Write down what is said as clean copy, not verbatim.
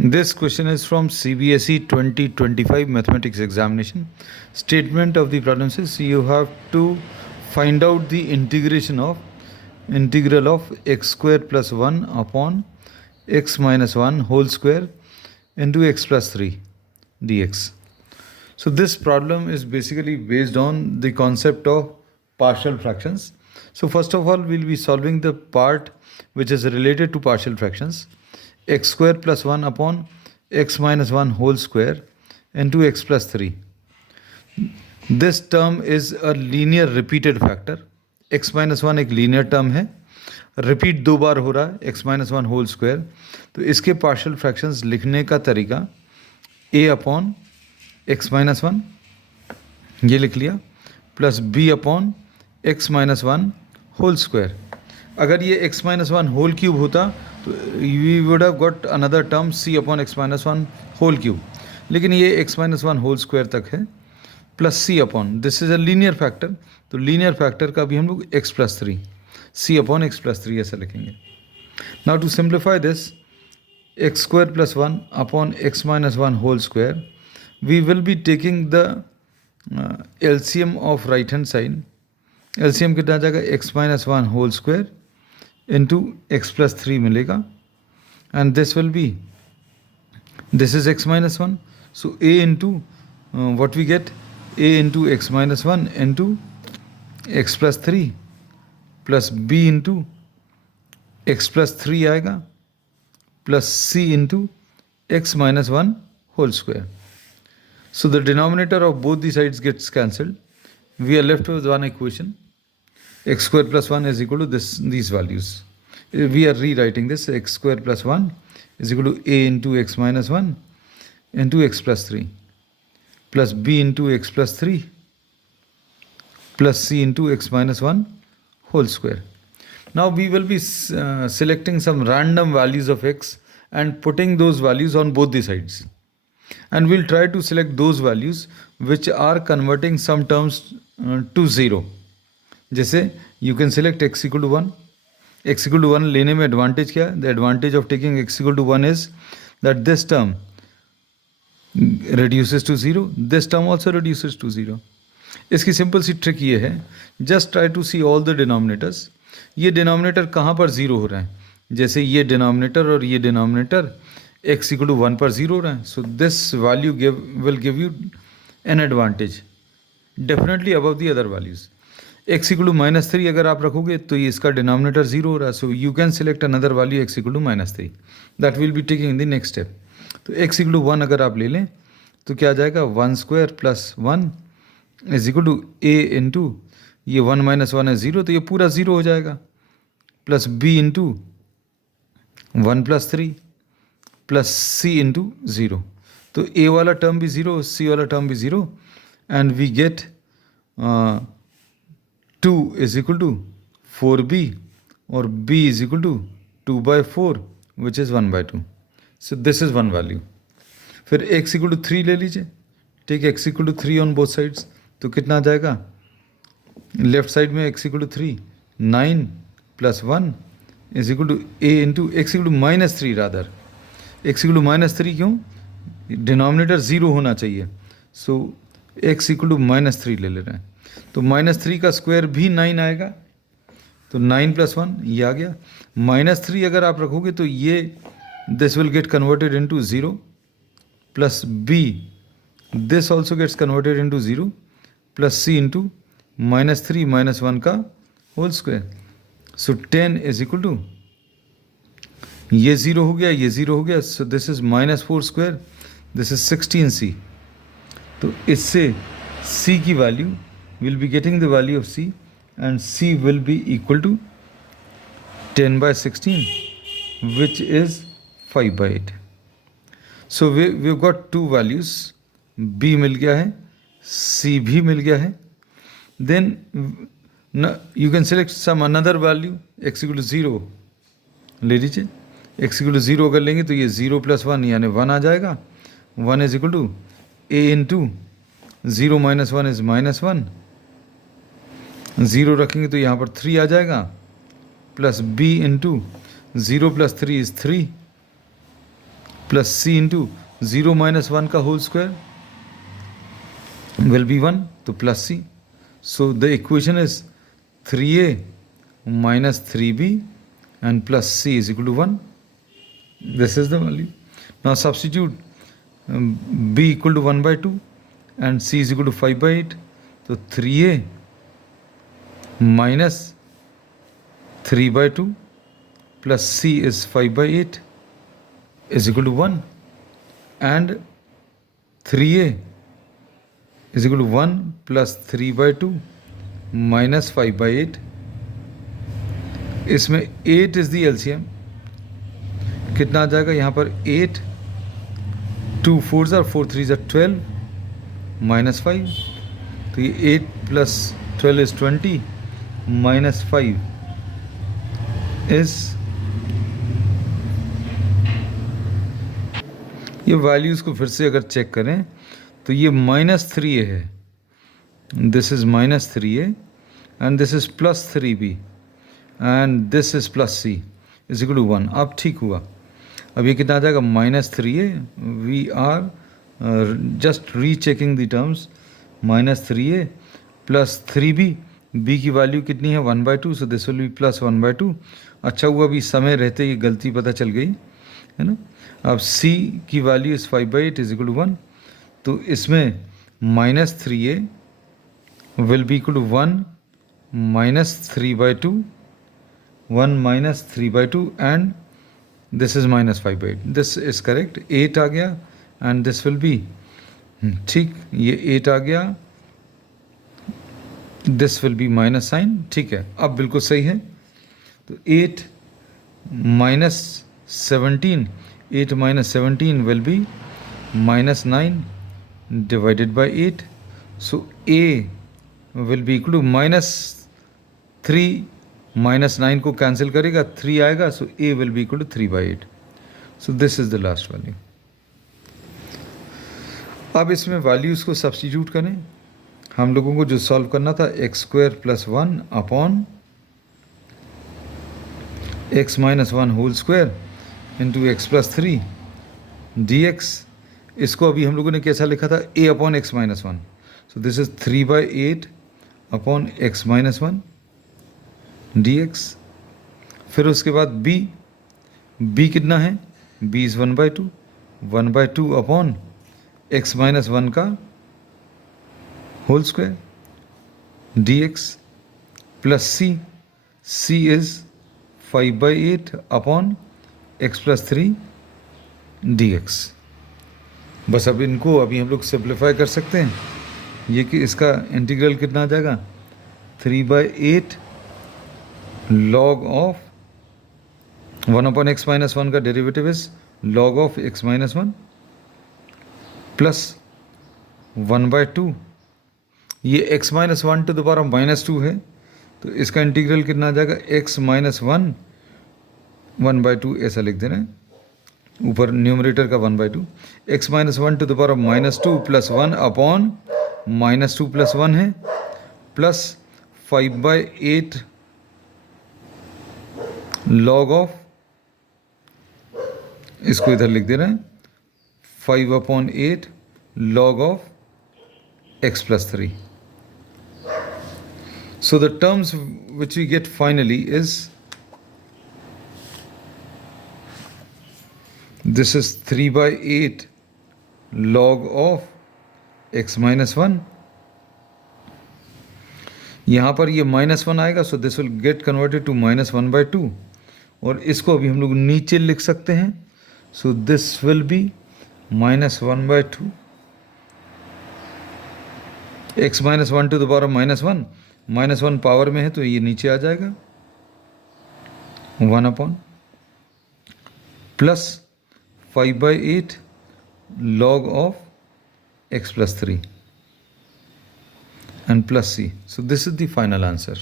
This question is from CBSE 2025 mathematics examination. Statement of the problem says you have to find out the integral of x square plus 1 upon x minus 1 whole square into x plus 3 dx. So this problem is basically based on the concept of partial fractions. So first of all, we'll be solving the part which is related to partial fractions. X square plus 1 upon x minus 1 whole square into x plus 3. This term is a linear repeated factor. x minus 1 एक linear term है, repeat दो बार हो रहा है x minus 1 whole square. तो इसके partial fractions लिखने का तरीका a upon x minus 1 ये लिख लिया plus b upon x minus 1 whole square. अगर ये x minus 1 whole cube होता तो we would have got another term c upon x minus 1 whole cube. लेकिन ये x minus 1 whole square तक है plus c upon, this is a linear factor, तो linear factor का भी हम लोग x plus 3 c upon x plus 3 ऐसा लिखेंगे. Now to simplify this, x square plus 1 upon x minus 1 whole square, we will be taking the LCM of right hand side. LCM कितना आ जाएगा, x minus 1 whole square into x plus 3 मिलेगा, and this will be, this is x minus 1, so a into what we get, a into x minus 1 into x plus 3 plus b into x plus 3 आएगा plus c into x minus 1 whole square. So the denominator of both the sides gets cancelled. We are left with one equation. X square plus 1 is equal to these values. We are rewriting this. X square plus 1 is equal to a into x minus 1 into x plus 3 plus b into x plus 3 plus c into x minus 1 whole square. Now we will be selecting some random values of x and putting those values on both the sides. And we'll try to select those values which are converting some terms to 0. जैसे you can select x equal to 1. x equal to 1 लेने में advantage क्या है? The advantage of taking x equal to 1 is that this term reduces to 0. This term also reduces to 0. इसकी simple सी trick ये है, just try to see all the denominators. ये denominator कहाँ पर 0 हो रहा है? जैसे ये डिनोमिनेटर और ये डिनोमिनेटर x equal to 1 पर 0 हो रहा है. So this value will give you an advantage definitely above the other values. x equal to minus 3 अगर आप रखोगे तो ये इसका डिनोमिनेटर 0 हो रहा है. So you can select another value x equal to minus 3. That will be taking in the next step. तो x equal to 1 अगर आप ले लें तो क्या आ जाएगा, 1 square plus 1 is equal to a into ये 1 माइनस 1 है 0, तो ये पूरा 0 हो जाएगा, plus b into 1 plus 3 plus c into 0. तो a वाला टर्म भी 0, c वाला टर्म भी 0, and we get 2 is equal to 4b और b is equal to 2 by 4 which is 1 by 2. So this is one value. फिर x equal to 3 ले लीजिए, ठीक है, x equal to 3 on both sides, तो कितना आ जाएगा, लेफ्ट साइड में x equal to 3, 9 plus 1 is equal to a into x equal to minus 3 rather. x equal to minus 3 क्यों, डिनोमिनेटर 0 होना चाहिए, सो x equal to minus 3 ले रहे हैं. तो माइनस 3 का स्क्वायर भी 9 आएगा, तो 9 प्लस 1 ये आ गया. माइनस 3 अगर आप रखोगे तो ये this will get converted into 0 plus b, this also gets converted into 0 plus c into minus 3 minus 1 का whole square. So 10 is equal to, ये 0 हो गया, ये 0 हो गया, so this is minus 4 square, this is 16c. तो इससे c की value, we'll be getting the value of c, and c will be equal to 10 by 16 which is 5 by 8. So we've got two values, b मिल गया है, c भी मिल गया है. Then you can select some another value, x equal to 0 ले लीजिए. x equal to 0 अगर लेंगे तो ये 0 plus 1 यानी 1 आ जाएगा. 1 is equal to a into 0 minus 1 is minus 1, 0 रखेंगे तो यहाँ पर 3 आ जाएगा, plus b into 0 plus 3 is 3 plus c into 0 minus 1 का होल स्क्वायर will be 1, तो plus c. So the equation is 3a minus 3b and plus c is equal to 1. This is the value. Now substitute b equal to 1 by 2 and c is equal to 5 by 8. So 3a minus 3 by 2 plus c is 5 by 8 is equal to 1, and 3a is equal to 1 plus 3 by 2 minus 5 by 8. इसमें 8 is the LCM. कितना आ जाएगा यहाँ पर 8, 2 4s are 4 3s are 12 minus 5. तो ये 8 plus 12 is 20 minus 5 is, ये values को फिर से अगर चेक करें तो ये -3a है, this is -3a and this is +3b and this is +c is equal to 1. अब ठीक हुआ. अब ये कितना आ जाएगा -3a. We are just rechecking the terms. -3a plus 3b, b की वैल्यू कितनी है 1/2, सो दिस विल बी +1/2. अच्छा हुआ अभी समय रहते ये गलती पता चल गई है ना. अब c की value is 5/8 is equal to 1. तो इसमें -3a will be equal to 1 minus 3/2, 1 minus 3/2 and this is minus 5/8. This is correct. 8 आ गया and this will be ठीक, ये 8 आ गया, this will be minus sign. ठीक है, अब बिल्कुल सही है. तो 8 minus 17, 8 minus 17 will be minus 9 divided by 8. So a will be equal to -3 -9 को कैंसिल करेगा, 3 आएगा. सो a will be equal to 3/8. So this is the last value. अब इसमें वैल्यूज़ को सब्स्टिट्यूट करें. हम लोगों को जो सॉल्व करना था x² + 1 upon x - 1 whole square into x + 3 dx. इसको अभी हम लोगों ने कैसा लिखा था, a upon x - 1. So this is 3/8 upon x - 1 dx. फिर उसके बाद b कितना है, b इज़ 1/2, 1/2 अपॉन x - 1 का whole square dx plus c is 5/8 upon x + 3 dx. बस अब इनको अभी हम लोग सिंप्लीफाई कर सकते हैं. ये कि इसका इंटीग्रल कितना आ जाएगा, 3/8 log ऑफ 1 अपॉन x - 1 का derivative is log of x - 1 plus 1/2. ये x - 1 to the power of -2 है, तो इसका इंटीग्रल कितना आ जाएगा, x - 1 1/2 ऐसा लिख देना है, ऊपर न्यूमरेटर का 1/2. x - 1 to the power of -2 plus 1 upon -2 plus 1 है, प्लस 5/8 log ऑफ, इसको इधर लिख दे रहे हैं, 5/8 log of x + 3. So the terms which we get finally is, this is 3/8 log of x - 1. यहाँ पर ये -1 आएगा, so this will get converted to -1/2. और इसको अभी हम लोग नीचे लिख सकते हैं. So this will be -1/2 x - 1 to the power of -1. -1 power में है तो ये नीचे आ जाएगा, 1 upon plus 5/8 log of x + 3 and plus c. So this is the final answer.